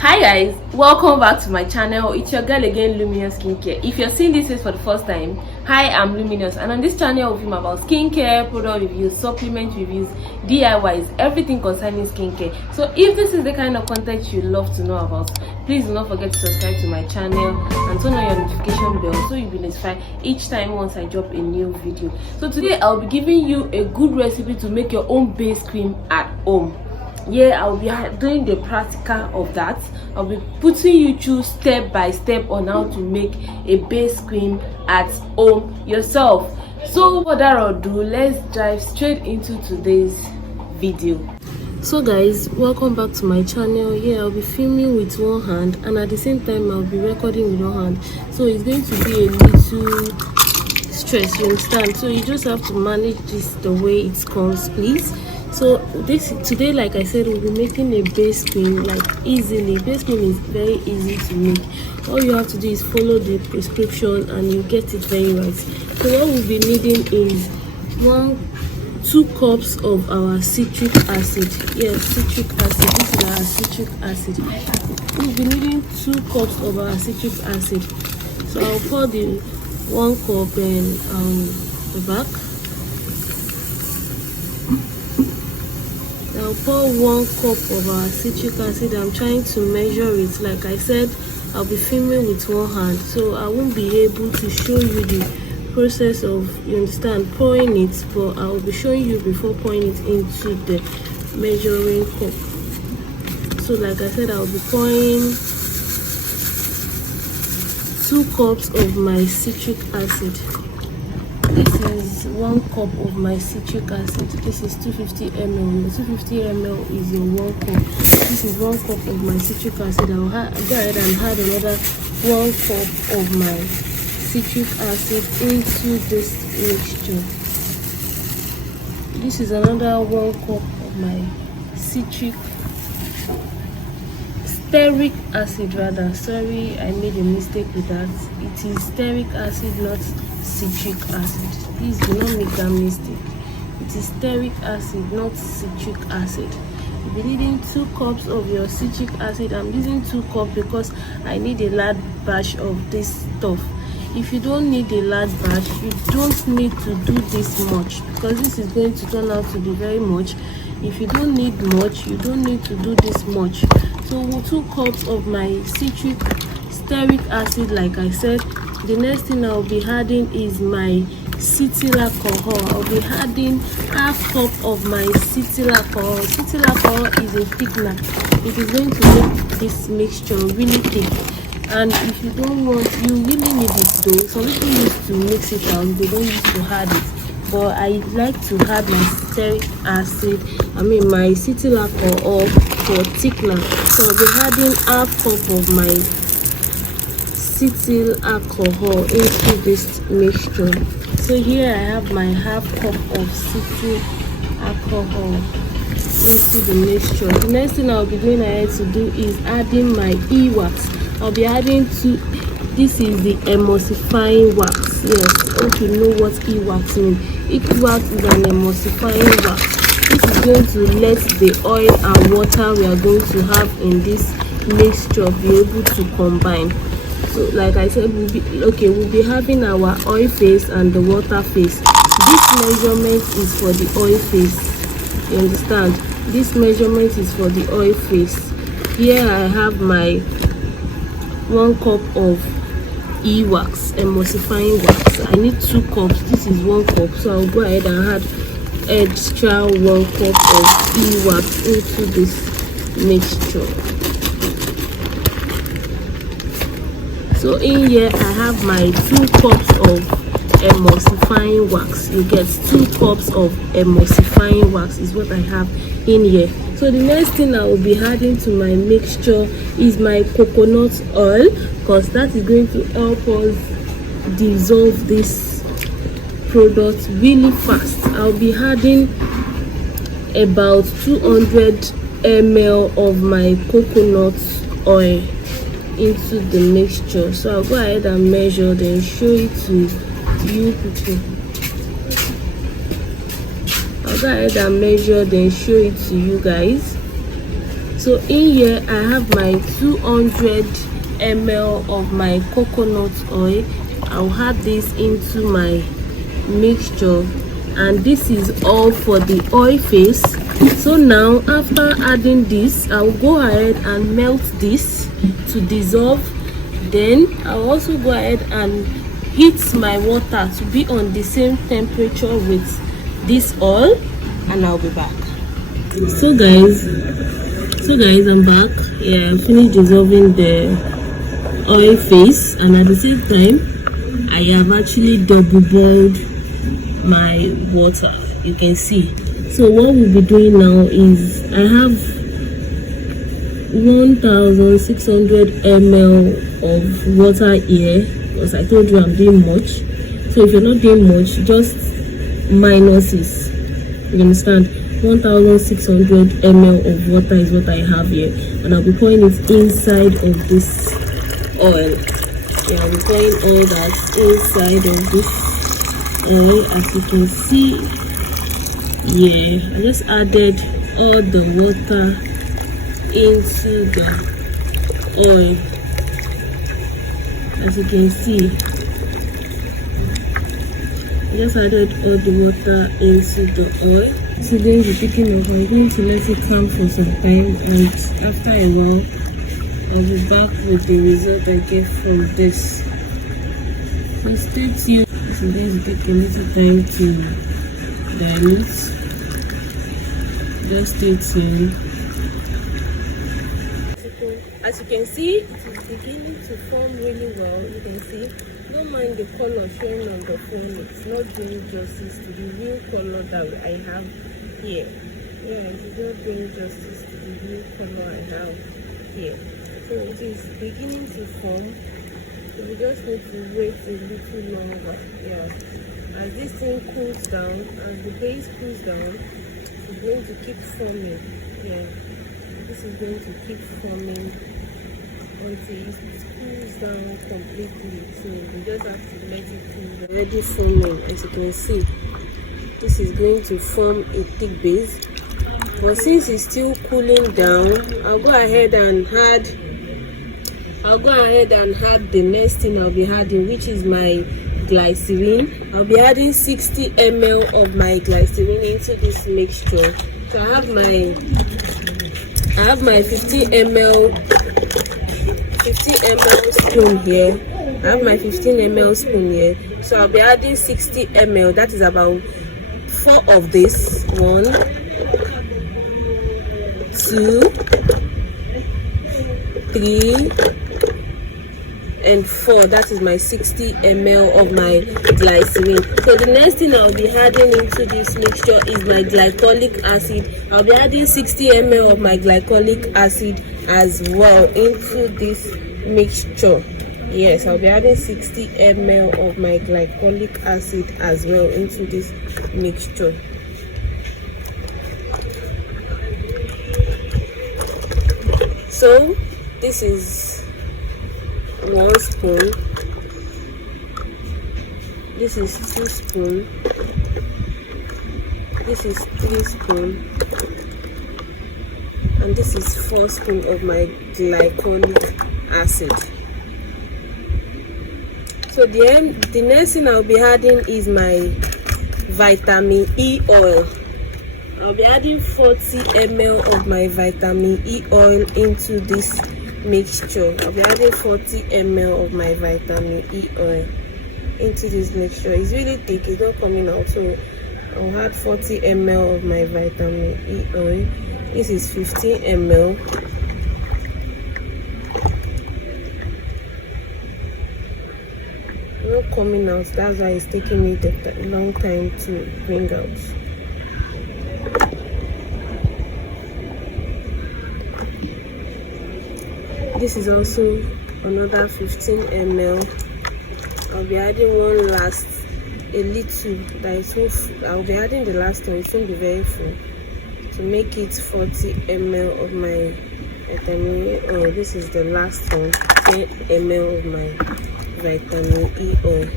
Hi guys, welcome back to my channel. It's your girl again, Luminous Skincare. If you're seeing this for the first time, hi, I'm Luminous, and on this channel we film about skincare, product reviews, supplement reviews, DIYs, everything concerning skincare. So if this is the kind of content you love to know about, please do not forget to subscribe to my channel and turn on your notification bell so you'll be notified each time once I drop a new video. So today I'll be giving you a good recipe to make your own base cream at home. Yeah, I'll be doing the practical of that. I'll be putting you through step by step on how to make a base cream at home yourself. So without ado, let's dive straight into today's video. So guys, welcome back to my channel. Yeah, I'll be filming with one hand and at the same time I'll be recording with one hand, so it's going to be a little stress, you understand? So you just have to manage this the way it comes, please. So today, like I said, we'll be making a base cream like easily. Base cream is very easy to make. All you have to do is follow the prescription and you get it very right. So what we'll be needing is 2 cups of our citric acid. Yes, citric acid. This is our citric acid. We'll be needing 2 cups of our citric acid. So I'll pour the 1 cup in the back. I'll pour 1 cup of our citric acid. I'm trying to measure it. Like I said, I'll be filming with one hand, so I won't be able to show you the process of, you understand, pouring it, but I'll be showing you before pouring it into the measuring cup. So like I said, I'll be pouring 2 cups of my citric acid. This is 1 cup of my citric acid. This is 250 ml. The 250 ml is in 1 cup. This is 1 cup of my citric acid. I'll go ahead and add another 1 cup of my citric acid into this mixture. This is another 1 cup of my stearic acid rather. Sorry, I made a mistake with that. It is stearic acid, not citric acid. Please do not make that mistake. It is stearic acid, not citric acid. You'll be needing 2 cups of your citric acid. I'm using 2 cups because I need a large batch of this stuff. If you don't need a large batch, you don't need to do this much because this is going to turn out to be very much. If you don't need much, you don't need to do this much. So 2 cups of my stearic acid, like I said. The next thing I'll be adding is my cetyl alcohol. I'll be adding ½ cup of my cetyl alcohol. Cetyl alcohol is a thickener. It is going to make this mixture really thick. And if you don't want, you really need it though. Some people used to mix it out, they don't used to add it. But I like to add my stearic acid, my cetyl alcohol for thickener. So I'll be adding ½ cup of my cetyl alcohol into this mixture. So here I have my ½ cup of cetyl alcohol into the mixture. The next thing I'll be going ahead to do is adding my wax. I'll be adding this is the emulsifying wax. Yes, I hope you know what wax means. Wax is an emulsifying wax. This is going to let the oil and water we are going to have in this mixture be able to combine. So like I said, we'll be having our oil phase and the water phase. This measurement is for the oil phase. You understand? This measurement is for the oil phase. Here I have my 1 cup of wax, emulsifying wax. I need 2 cups. This is 1 cup, so I'll go ahead and add extra 1 cup of wax into this mixture. So in here I have my 2 cups of emulsifying wax. You get 2 cups of emulsifying wax is what I have in here. So the next thing I will be adding to my mixture is my coconut oil, because that is going to help us dissolve this product really fast. I'll be adding about 200 ml of my coconut oil into the mixture. So I'll go ahead and measure, then show it to you people. I'll go ahead and measure, then show it to you guys. So in here I have my 200 ml of my coconut oil. I'll add this into my mixture, and this is all for the oil phase. So now after adding this, I'll go ahead and melt this to dissolve. Then I'll also go ahead and heat my water to be on the same temperature with this oil, and I'll be back. So guys, I'm back. Yeah, I finished dissolving the oil phase, and at the same time I have actually double boiled my water, you can see. So what we'll be doing now is I have 1600 ml of water here, because I told you I'm doing much. So if you're not doing much, just minus this, you understand. 1600 ml of water is what I have here, and I'll be pouring it inside of this oil. Yeah, I'll be pouring all that inside of this oil. As you can see, yeah, I just added all the water into the oil. As you can see, I just added all the water into the oil. So going to be picking up. I'm going to let it calm for some time, and after a while I'll be back with the result I get from this. So stay tuned. This is going to take a little time to dilute. Just stay tuned. As you can see, it is beginning to form really well. You can see, don't mind the color showing on the phone. It's not doing justice to the real color that I have here. Yeah, it is not doing justice to the real color I have here. So it is beginning to form. So we just need to wait a little longer. Yeah, as this thing cools down, as the base cools down, it's going to keep forming. Yeah, this is going to keep forming until it cools down completely. So we just have to let it cool. Already forming, as you can see. This is going to form a thick base, but since it's still cooling down, I'll go ahead and add the next thing I'll be adding, which is my glycerin. I'll be adding 60 ml of my glycerin into this mixture. So I have my 50 ml spoon here. I have my 15 ml spoon here. So I'll be adding 60 ml. That is about 4 of this. 1, 2, 3, and 4. That is my 60 ml of my glycerin. So the next thing I'll be adding into this mixture is my glycolic acid. I'll be adding 60 ml of my glycolic acid as well into this mixture. Yes, I'll be adding 60 ml of my glycolic acid as well into this mixture. So this is 1 spoon, this is 2 spoons, this is 3 spoons, and this is 4 spoons of my glycolic acid. So the next thing I'll be adding is my vitamin E oil. I'll be adding 40 ml of my vitamin E oil into this mixture. I'll be adding 40 ml of my vitamin E oil into this mixture. It's really thick, it's not coming out, so I'll add 40 ml of my vitamin E oil. This is 15 ml. Not coming out, that's why it's taking me a long time to bring out. This is also another 15 ml. I'll be adding one last, a little, that is so I'll be adding the last one. It won't be very full, to make it 40 ml of my vitamin E oil. This is the last one, 10 ml of my vitamin E oil.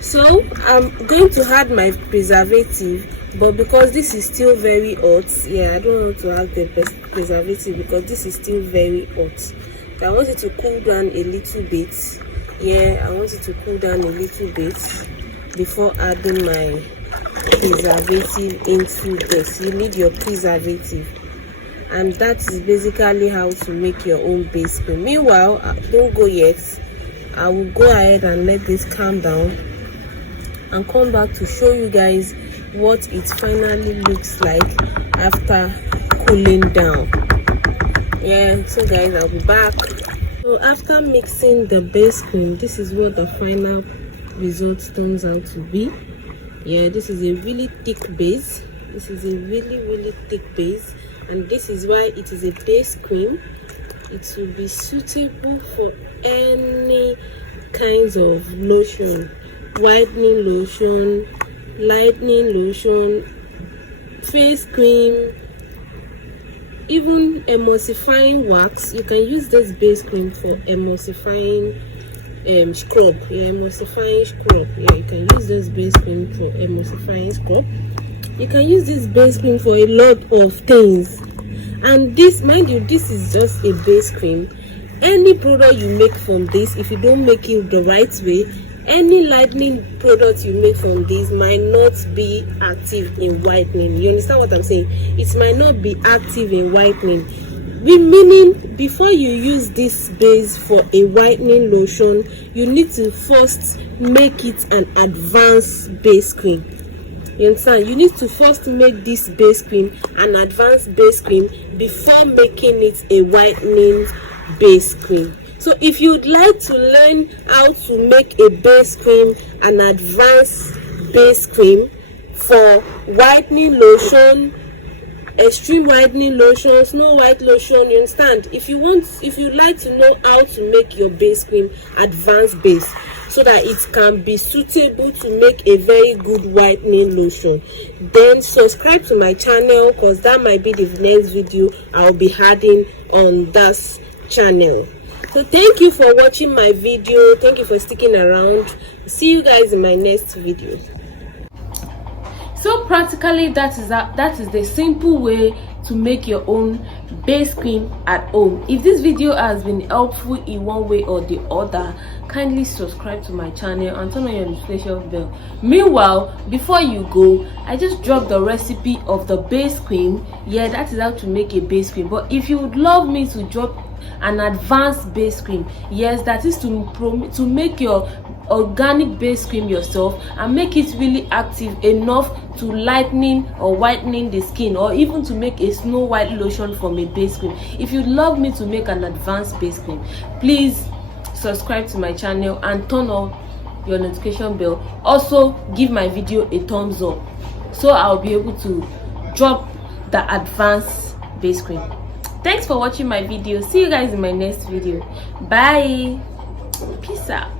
So I'm going to add my preservative but because this is still very hot, yeah, I don't want to have the preservative because this is still very hot. So I want it to cool down a little bit. Yeah, I want it to cool down a little bit before adding my preservative into this. You need your preservative, and that is basically how to make your own base cream. Meanwhile, don't go yet. I will go ahead and let this calm down and come back to show you guys what it finally looks like after cooling down. Yeah, so guys, I'll be back. So after mixing the base cream, this is what the final result turns out to be. Yeah, this is a really thick base. This is a really thick base, and this is why it is a base cream. It will be suitable for any kinds of lotion, whitening lotion, lightening lotion, face cream, even emulsifying wax. You can use this base cream for emulsifying scrub. Yeah, emulsifying scrub. Yeah, you can use this base cream for emulsifying scrub. You can use this base cream for a lot of things. And this, mind you, this is just a base cream. Any product you make from this, if you don't make it the right way, any lightening product you make from this might not be active in whitening. You understand what I'm saying? It might not be active in whitening. Meaning, before you use this base for a whitening lotion, you need to first make it an advanced base cream. You understand? You need to first make this base cream an advanced base cream before making it a whitening base cream. So if you'd like to learn how to make a base cream an advanced base cream for whitening lotion, extreme whitening lotion, snow white lotion, you understand? If you'd like to know how to make your base cream advanced base so that it can be suitable to make a very good whitening lotion, then subscribe to my channel, because that might be the next video I'll be adding on this channel. So thank you for watching my video. Thank you for sticking around. See you guys in my next video. So practically that is the simple way to make your own base cream at home. If this video has been helpful in one way or the other, kindly subscribe to my channel and turn on your notification bell. Meanwhile, before you go, I just dropped the recipe of the base cream. Yeah, that is how to make a base cream. But if you would love me to drop an advanced base cream, yes, that is to make your organic base cream yourself and make it really active enough to lightening or whitening the skin, or even to make a snow white lotion from a base cream. If you'd love me to make an advanced base cream, please subscribe to my channel and turn on your notification bell. Also give my video a thumbs up so I'll be able to drop the advanced base cream. Thanks for watching my video. See you guys in my next video. Bye. Peace out.